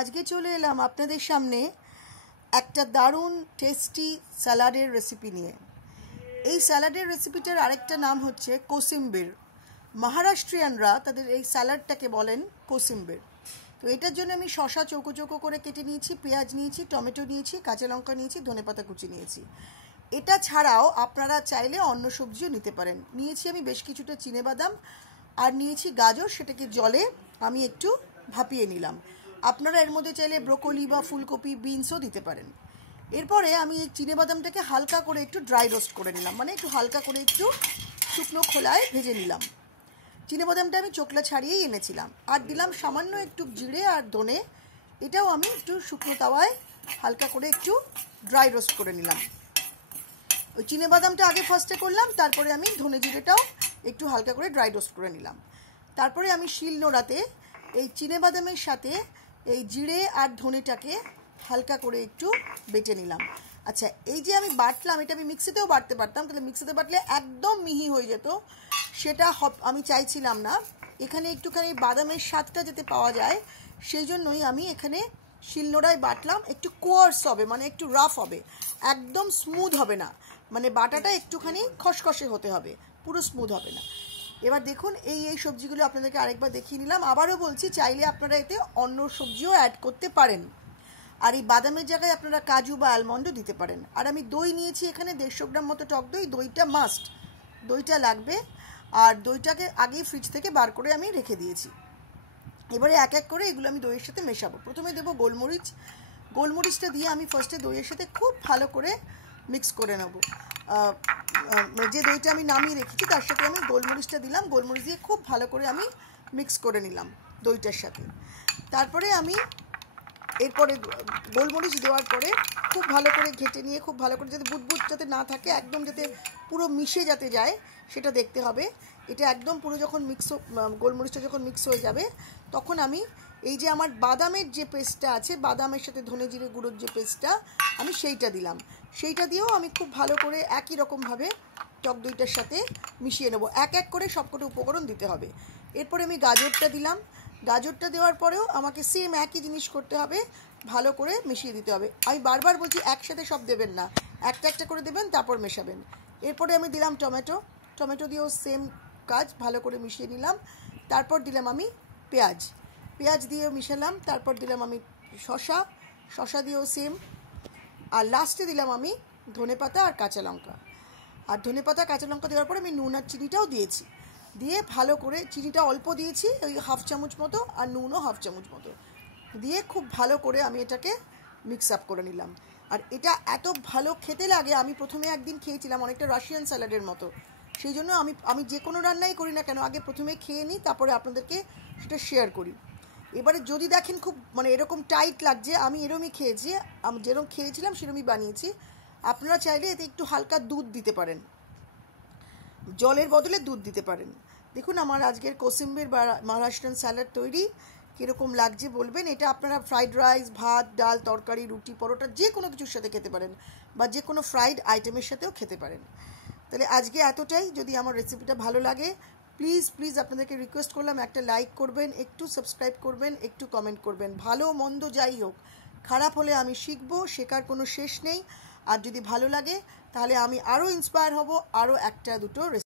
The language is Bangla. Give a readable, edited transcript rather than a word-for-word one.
আজকে চলে এলাম আপনাদের সামনে একটা দারুণ টেস্টি স্যালাডের রেসিপি নিয়ে। এই স্যালাডের রেসিপিটার আরেকটা নাম হচ্ছে কোসিম্বির। মহারাষ্ট্রিয়ানরা তাদের এই স্যালাডটাকে বলেন কোসিম্বির। তো এটার জন্য আমি শসা চৌকো চৌকো করে কেটে নিয়েছি, পেঁয়াজ নিয়েছি, টমেটো নিয়েছি, কাঁচা লঙ্কা নিয়েছি, ধনেপাতা কুচি নিয়েছি। এটা ছাড়াও আপনারা চাইলে অন্য সবজিও নিতে পারেন। নিয়েছি আমি বেশ কিছুটা চিনেবাদাম আর নিয়েছি গাজর, সেটাকে জলে আমি একটু ভাপিয়ে নিলাম। আপনারা এর মধ্যে চাইলে ব্রোকলি বা ফুলকপি, বিনসও দিতে পারেন। এরপরে আমি এই চিনেবাদামটাকে হালকা করে একটু ড্রাই রোস্ট করে নিলাম, মানে একটু হালকা করে একটু শুকনো খোলায় ভেজে নিলাম। চিনেবাদামটা আমি চোকলা ছাড়িয়েই এনেছিলাম। আর দিলাম সামান্য একটু জিরে আর ধনে, এটাও আমি একটু শুকনো তাওয়ায় হালকা করে একটু ড্রাই রোস্ট করে নিলাম। ওই চিনেবাদামটা আগে ফার্স্টে করলাম, তারপরে আমি ধনে জিরেটাও একটু হালকা করে ড্রাই রোস্ট করে নিলাম। তারপরে আমি শিল নোড়াতে এই চিনেবাদামের সাথে এই জিরে আর ধনেটাকে হালকা করে একটু বেটে নিলাম। আচ্ছা, এই যে আমি বাটলাম, এটা আমি মিক্সিতেও বাটতে পারতাম, তাহলে মিক্সিতে বাটলে একদম মিহি হয়ে যেত, সেটা আমি চাইছিলাম না। এখানে একটুখানি বাদামের স্বাদটা যাতে পাওয়া যায়, সেই জন্যই আমি এখানে শিলনোড়ায় বাটলাম। একটু কোয়ার্স হবে, মানে একটু রাফ হবে, একদম স্মুথ হবে না, মানে বাটাটা একটুখানি খসখসে হতে হবে, পুরো স্মুথ হবে না। এবার দেখুন এই সবজিগুলো আপনাদেরকে আরেকবার দেখিয়ে নিলাম। আবারও বলছি, চাইলে আপনারা এতে অন্য সবজিও অ্যাড করতে পারেন। আর এই বাদামের জায়গায় আপনারা কাজু বা আলমন্ডও দিতে পারেন। আর আমি দই নিয়েছি এখানে 150 গ্রাম মতো টক দই। দইটা মাস্ট, দইটা লাগবে। আর দইটাকে আগেই ফ্রিজ থেকে বার করে আমি রেখে দিয়েছি। এবারে এক এক করে এগুলো আমি দইয়ের সাথে মেশাবো। প্রথমে দেবো গোলমরিচ। গোলমরিচটা দিয়ে আমি ফার্স্টে দইয়ের সাথে খুব ভালো করে মিক্স করে নেব। যে দইটা আমি নামিয়ে রেখেছি তার সাথে আমি গোলমরিচটা দিলাম। গোলমরিচ দিয়ে খুব ভালো করে আমি মিক্স করে নিলাম দইটার সাথে। তারপরে আমি এরপরে গোলমরিচ দেওয়ার পরে খুব ভালো করে ঘেটে নিয়ে, খুব ভালো করে যাতে বুদবুদ যাতে না থাকে, একদম যাতে পুরো মিশে যাতে যায় সেটা দেখতে হবে। এটা একদম পুরো যখন গোলমরিচটা যখন মিক্স হয়ে যাবে, তখন আমি এই যে আমার বাদামের যে পেস্টটা আছে, বাদামের সাথে ধনে জিরে গুঁড়োর যে পেস্টটা, আমি সেইটা দিলাম। সেইটা দিয়েও আমি খুব ভালো করে একই রকমভাবে টক দইটার সাথে মিশিয়ে নেব। এক এক করে সবকটা উপকরণ দিতে হবে। এরপরে আমি গাজরটা দিলাম। গাজরটা দেওয়ার পরেও আমাকে সেম একই জিনিস করতে হবে, ভালো করে মিশিয়ে দিতে হবে। আমি বারবার বলছি, একসাথে সব দেবেন না, একটা একটা করে দেবেন, তারপর মেশাবেন। এরপরে আমি দিলাম টমেটো। টমেটো দিয়েও সেম কাজ, ভালো করে মিশিয়ে নিলাম। তারপর দিলাম আমি পেঁয়াজ। পেঁয়াজ দিয়েও মিশালাম। তারপর দিলাম আমি শসা দিয়েও সেম। আর লাস্টে দিলাম আমি ধনেপাতা আর কাঁচা লঙ্কা। আর ধনেপাতা কাঁচা লঙ্কা দেওয়ার পরে আমি নুন আর চিনিটাও দিয়েছি। দিয়ে ভালো করে, চিনিটা অল্প দিয়েছি, ওই 1/2 চামচ মতো, আর নুনও 1/2 চামচ মতো দিয়ে খুব ভালো করে আমি এটাকে মিক্স আপ করে নিলাম। আর এটা এত ভালো খেতে লাগে, আমি প্রথমে একদিন খেয়েছিলাম, অনেকটা রাশিয়ান স্যালাডের মতো। সেই জন্য আমি যে কোনো রান্নাই করি না কেন, আগে প্রথমে খেয়ে নিই, তারপরে আপনাদেরকে সেটা শেয়ার করি। এবারে যদি দেখেন খুব মানে এরকম টাইট লাগছে, আমি এরমই খেয়েছি, আমি যেরকম খেয়েছিলাম সেরমই বানিয়েছি। আপনারা চাইলে এতে একটু হালকা দুধ দিতে পারেন, জলের বদলে দুধ দিতে পারেন। দেখুন আমার আজকের কোসিম্বির বা মহারাষ্ট্রিয়ান স্যালাড তৈরি। কীরকম লাগছে বলবেন। এটা আপনারা ফ্রাইড রাইস, ভাত, ডাল, তরকারি, রুটি, পরোটা যে কোনো কিছুর সাথে খেতে পারেন, বা যে কোনো ফ্রাইড আইটেমের সাথেও খেতে পারেন। তাহলে আজকে এতটাই। যদি আমার রেসিপিটা ভালো লাগে, প্লিজ আপনাদেরকে রিকোয়েস্ট করলাম, একটা লাইক করবেন, একটু সাবস্ক্রাইব করবেন, একটু কমেন্ট করবেন। ভালো মন্দ যাই হোক, খারাপ হলে আমি শিখবো, শেখার কোনো শেষ নেই। আর যদি ভালো লাগে তাহলে আমি আরও ইন্সপায়ার হব, আরও একটা দুটো